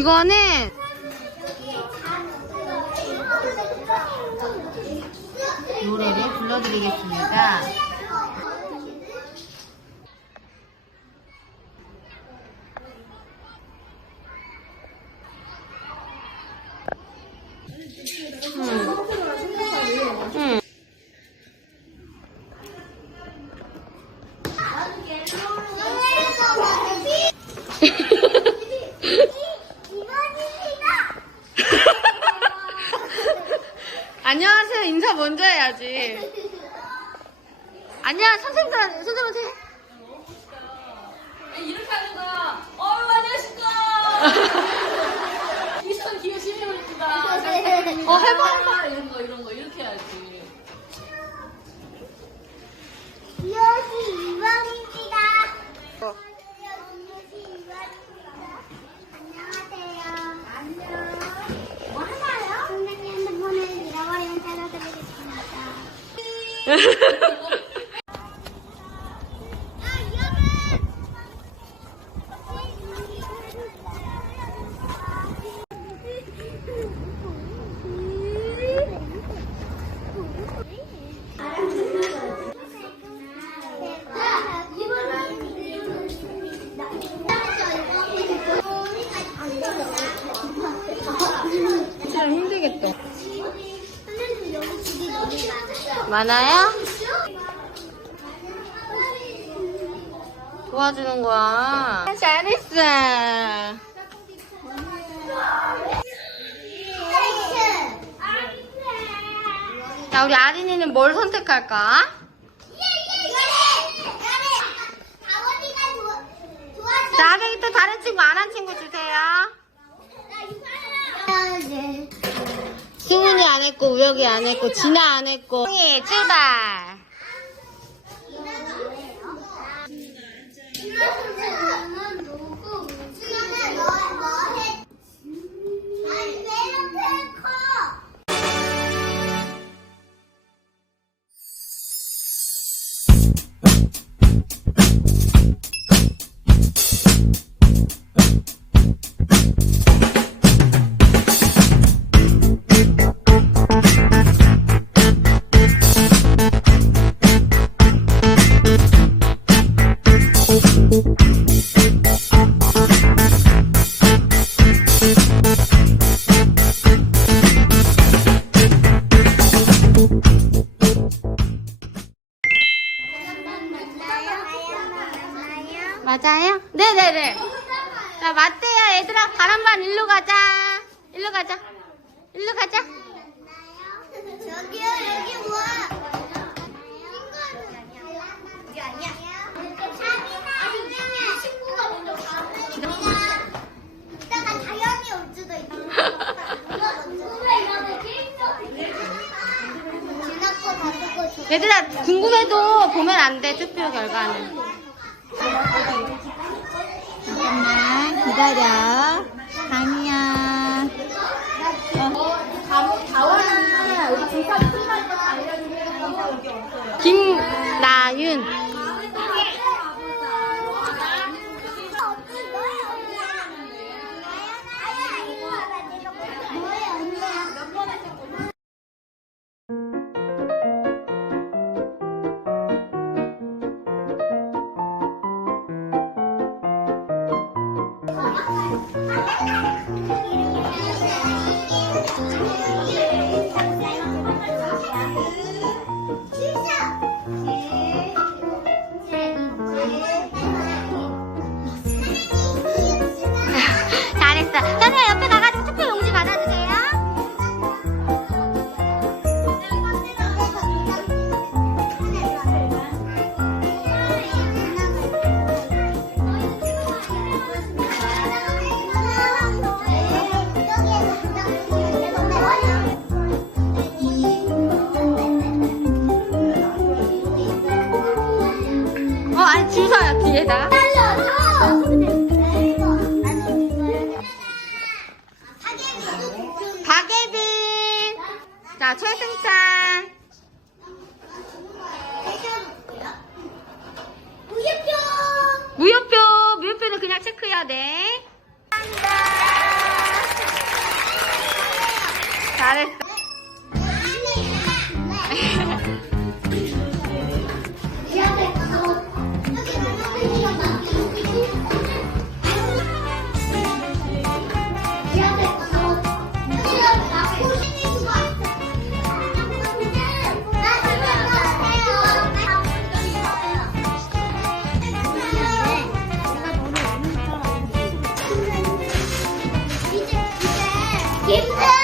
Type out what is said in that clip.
이거는 노래를 불러드리겠습니다. 안녕하세요. 인사 먼저 해야지. 안녕, 선생님들, 선생님한테. 해. 이렇게 하는 거야. 어유 안녕하십니까. 미션 기회 시민입니다. 어, 해봐, 해봐. 이런 거 이런 거 힘들겠다. 많아요? 도와주는 거야. 잘했어. 자, 우리 아린이는 뭘 선택할까? 자, 아린이 또 다른 친구 안 한 친구 주세요. 승훈이 안 했고, 우혁이 안 했고, 진아 안 했고. 승희, 출발. 맞아요? 네네네. 자, 맞대요, 얘들아. 바람반 일로 가자. 일로 가자. 일로 가자. 저기요 여기 뭐? 아니야. 좋 얘들아, 궁금해도 보면 안 돼, 투표 결과는. 잠깐만, 기다려. 강이야. 김 Thank you. 小崔分三 Give them.